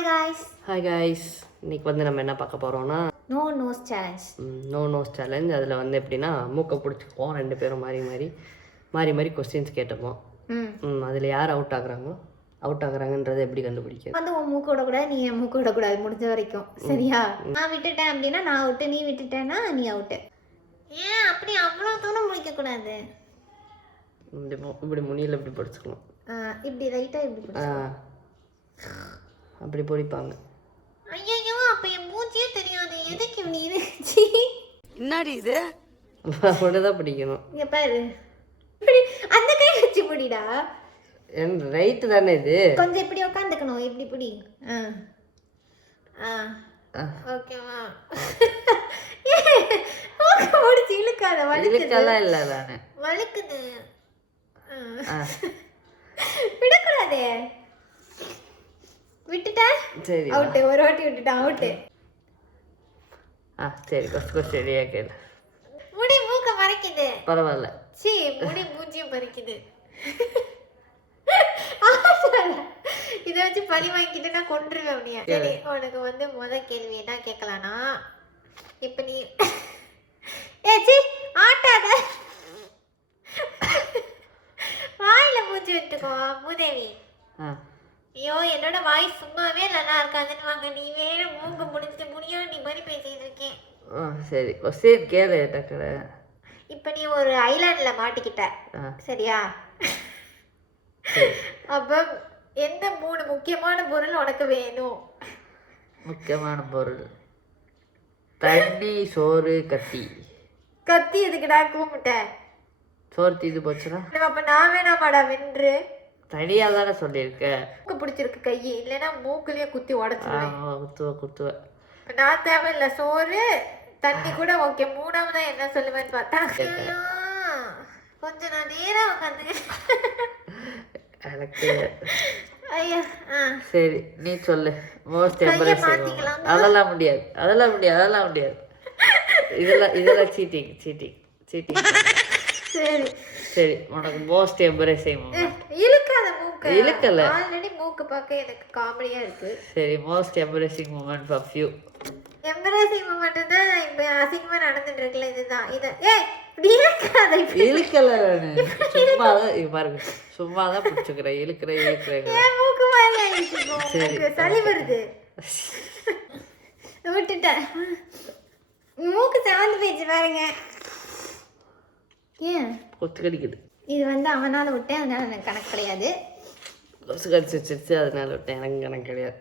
Hi guys. Hi guys, இன்னைக்கு வந்து நம்ம என்ன பார்க்க போகிறோம்னா no nose challenge. No nose challenge. அதில் வந்து எப்படின்னா மூக்கை பிடிச்சிக்குவோம், ரெண்டு பேரும் மாறி மாறி கொஸ்டின்ஸ் கேட்டுப்போம். அதில் யார் அவுட் ஆகுறாங்கன்றதை எப்படி கண்டுபிடிக்கிறது? வந்து உன் மூக்க விடக்கூடாது, நீ என் மூக்க விடக்கூடாது, முடிஞ்ச வரைக்கும். சரியா? நான் விட்டுட்டேன் அப்படின்னா நான் அவுட்டு, நீ விட்டுட்டேன்னா நீ அவுட்டு. ஏன் அப்படி அவ்வளோ தூரம் முடிக்கக்கூடாது? இப்படி முனியில் இப்படி படிச்சுக்கணும். இப்படி ரைட்டாக இப்படி அப்படி பொடிப்பாங்க. ஐயோ, அப்போ என் மூச்சியே தெரியாது. எதுக்கு இப்படி என்னடி இது? அப்படிதான் பிடிக்கணும். இங்கே பாரு, இப்படி அந்த கை வச்சு பிடிடா. ரைட்டு தானே இது? கொஞ்சம் இப்படி உட்காந்துக்கணும், இப்படி பிடி. ஓகேவா? முடிச்சு இழுக்காத, வலிக்கலாம் இல்லை தானே? வலிக்குது. விடக்கூடாதே. விட்டுட்டேன், சரி அவுட்டு. ஒரு வாட்டி விட்டுட்டான், அவுட்டு. சரி, சரியா கேளு. முடி மூக்க மறைக்குது. பரவாயில்ல. சீ, முடி மூஞ்சியும் பறிக்குது. இதை வச்சு பழி வாங்கிட்டு நான் கொன்றுவேன் அப்படியா? சரி, உனக்கு வந்து முதல் கேள்வி என்ன கேட்கலான்னா, இப்போ நீ ஏச்சி ஆட்டாத, வாயில மூஞ்சி விட்டுக்கோ மூதேவி. ஐயோ, என்னோட வாய் சும்மாவே நல்லா இருக்காதுன்னு வாங்க, நீ வேற மூக்க முடிஞ்சிட்டு நீ மாதிரி பேசிட்டு இருக்கேன். சரி, சரி கேளு டக்கர. இப்போ நீ ஒரு ஐலாண்ட்ல மாட்டிக்கிட்ட, சரியா? அப்போ எந்த 3 முக்கியமான பொருள் உனக்கு வேணும்? முக்கியமான பொருள் தண்ணி, சோறு, கத்தி. கத்தி எதுக்குடா? கூப்பிட்ட சோறு தீது போச்சுன்னா அப்ப நான் வேணாமாடா வென்று? தனியா தானே சொல்லியிருக்கேன். மூக்கு பிடிச்சிருக்கு கை, இல்லைன்னா மூக்குலயே குத்தி உடச்சிருவேன். குத்துவேன். நான் தேவையில்லை, சோறு தண்ணி கூட ஓகே. 3ஆவதா என்ன சொல்லுவேன்னு பார்த்தா, கொஞ்சம் நான் நேரம் உட்காந்து எனக்கு ஐயா. சரி, நீ சொல்லு. Most embarrassing. அதெல்லாம் முடியாது. இதெல்லாம் சீட்டிங். சரி, உனக்கு மோஸ்ட் எம்பரசிங் இழுக்காத மூக்கு. இழுக்கல, ஆல்ரெடி மூக்கு பார்க்க எனக்கு காமெடியா இருக்கு. சரி, most embarrassing moment of you. Embarrassing moment தான் இப்போ அசிங்கமா நடந்துட்டு இருக்குல்ல, இதுதான். ஏய், இப்படி இழுக்காத. இழுக்கல, சும்மா தான் பிடிச்சுக்கிறேன். இழுக்கிறேன். ஏன் மூக்கு மேலே இழுத்துக்கோ, சளி வருது. விட்டுட்டேன். மூக்கு செவந்து போயிடுச்சு பாருங்க. ஏன் கொத்து கடிக்குது? இது வந்து அவனால விட்டேன், அதனால எனக்கு கணக்கு கிடையாது. கொசு கடிச்சிருச்சு, அதனால விட்டேன். எனக்கு கணக்கு கிடையாது.